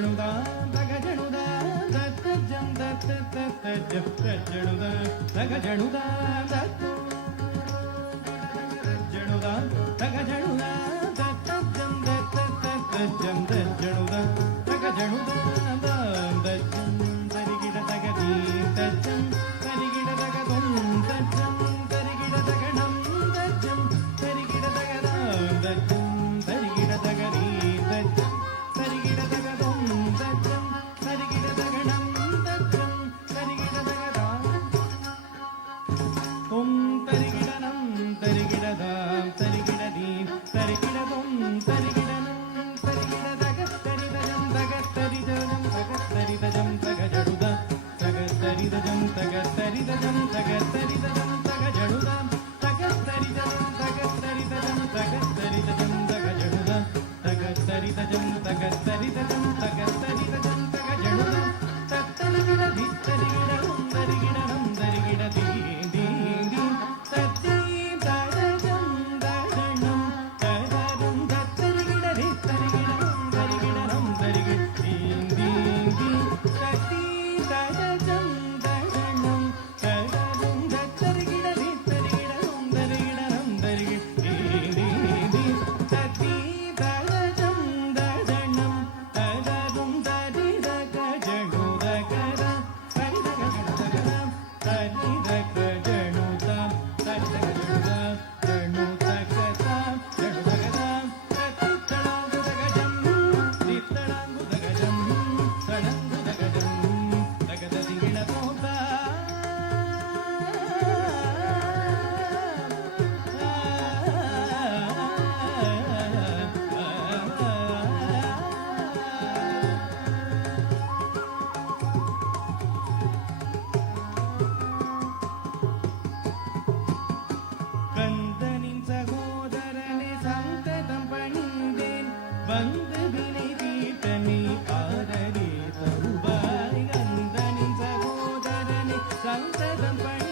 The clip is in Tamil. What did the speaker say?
தஜ்ஜணுதா தகஜணுதா தத்தஜம் தத்த தத்தஜம் தஜ்ஜணுதா தகஜணுதா தத்து தஜ்ஜணுதா தகஜணுதா தத்தஜம் தத்த தத்தஜம் தஜ்ஜணுதா தகஜணுதா தத்தஜம் தரிகிட தகதி தஜ்ஜம் தரிகிட தகதும் தஜ்ஜம் தரிகிட தகடம் தஜ்ஜம் தரிகிட தகதாம் தஜ்ஜம் தரிகிட தகதி தஜ்ஜம் தரிகிட தகதும் தஜ்ஜம் தரிகிட தகடம் தஜ்ஜம் தரிகிட தகதாம் தும் தரிகிடனம் தரிகிடதாம் தரிகிடதீம் தரிகிடதும் தரிகிடனம் தரிகிட தகத்தரிதஜம் தகத்தரிதஜம் தகத்தரிதஜம் தகஜடுதா தகத்தரிதஜம் தகத்தரிதஜம் தகத்தரிதஜம் தகஜடுதா தகத்தரிதஜம் தகத்தரிதஜம் தகத்தரிதஜம் தகஜடுதா தகத்தரிதஜம் தகத்தரிதஜம் தகத்தரிதஜம் தகஜடுதா தத்தரிகிட தித்தரிகிடவும் தரிகிடனம் தரிகிட தீ தத்தி தடஜம் தடனம் தடரும் தத்தரிகிட தித்தரிகிடவும் தரிகிடனம் தரிகிட தீ தத்தி தடஜம் தடனம் தடரும் தத்தரிகிட தித்தரிகிடவும் தரிகிடனம் தரிகிட தீ தத்தி தடஜம் தடனம் தடரும் தரிதக ஜடுதகர தரிதகஜடுதகரம் தரிதகஜடுதாம் தரிதகஜடுதாம் ஜடுதகதாம் ஜடுதகதாம் தத்தித்தடாங்குதகஜம் தித்தடாங்குதகஜம் தடங்குதகஜம் தகததிகிடதோதா கந்தனின் சகோதரனை சந்ததம் பணிந்தேன் வந்து வினை தீர்த்தனை ஆதரே தருவாய் கந்தனின் சகோதரனை சந்ததம் பணி